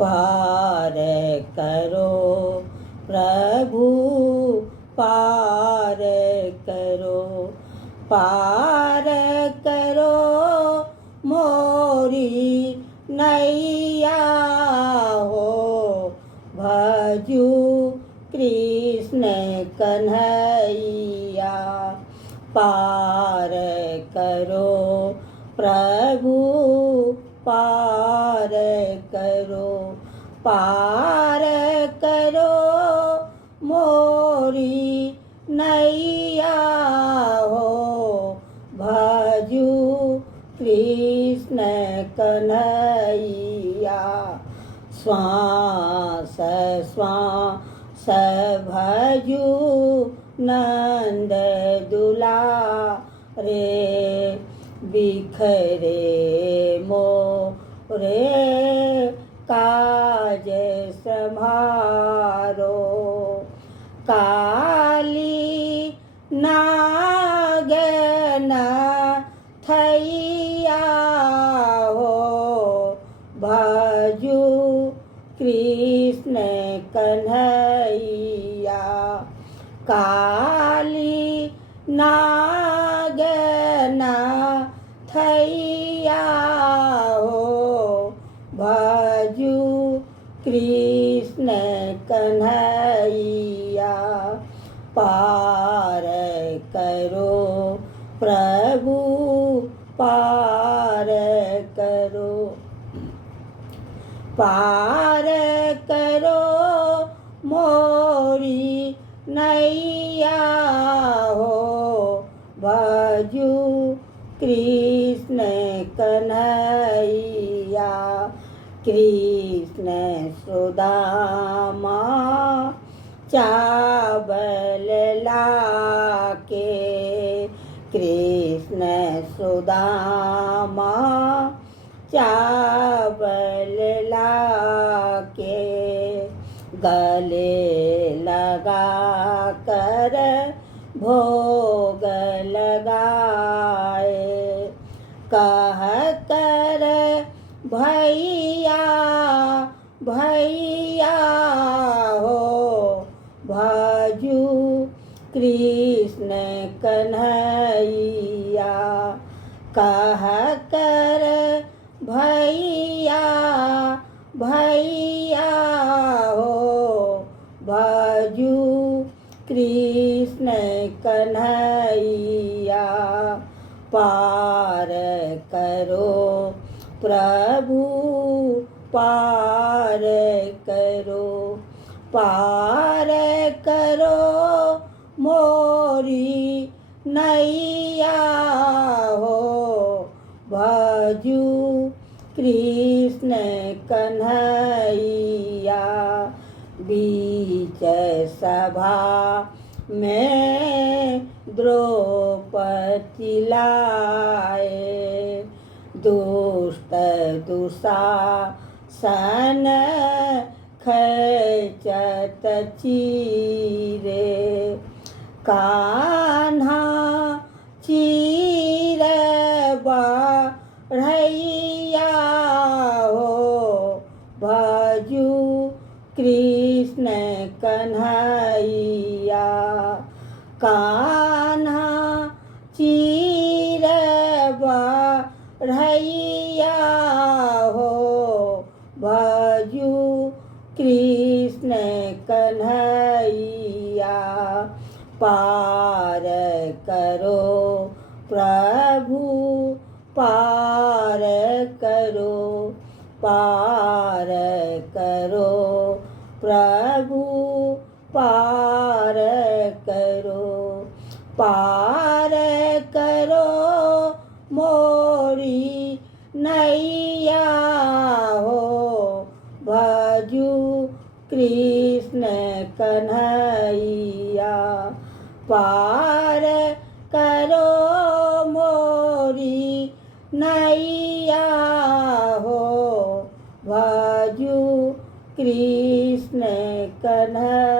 पार करो प्रभु पार करो, पार करो मोरी नैया हो। भजू कृष्ण कन्हैया, पार करो प्रभु पार करो, पार करो मोरी नैया हो। भजू कृष्ण कन्हैया, श्वास श्वास भजू नंद दुलारे, बिखरे मोरे काज संभारो। काली नागन थैया हो, भजू कृष्ण कन्हैया। काली नागन थैया हो, भजू कृष्ण कन्हैया। पार करो प्रभु पार करो, पार करो मोरी नैया हो। भजू कृष्ण कन्हैया। कृष्ण सुदामा चावल लाके, कृष्ण सुदामा चावल लाके, गले लगा कर भोग लगाए। कह कर भैया भैया हो, भजू कृष्ण कन्हैया। कह कर भैया भैया हो, भजू कृष्ण कन्हैया। पार करो प्रभु पार करो, पार करो मोरी नैया हो। भजू कृष्ण कन्हैया। बीच सभा में द्रौपदी लाए, दुष्ट दुशासन खैचत चीरे। कान्हा चीर बढ़ैया हो, भजू कृष्ण कन्हैया। कान्हा चीर बढ़ैया हो, भजू कृष्ण कन्हैया। पार करो प्रभु पार करो, पार करो प्रभु पार करो, पार करो मोरी नैया हो। भजू कृष्ण कन्हैया। पार करो मोरी नैया हो, भजू कृष्ण कन्हैया।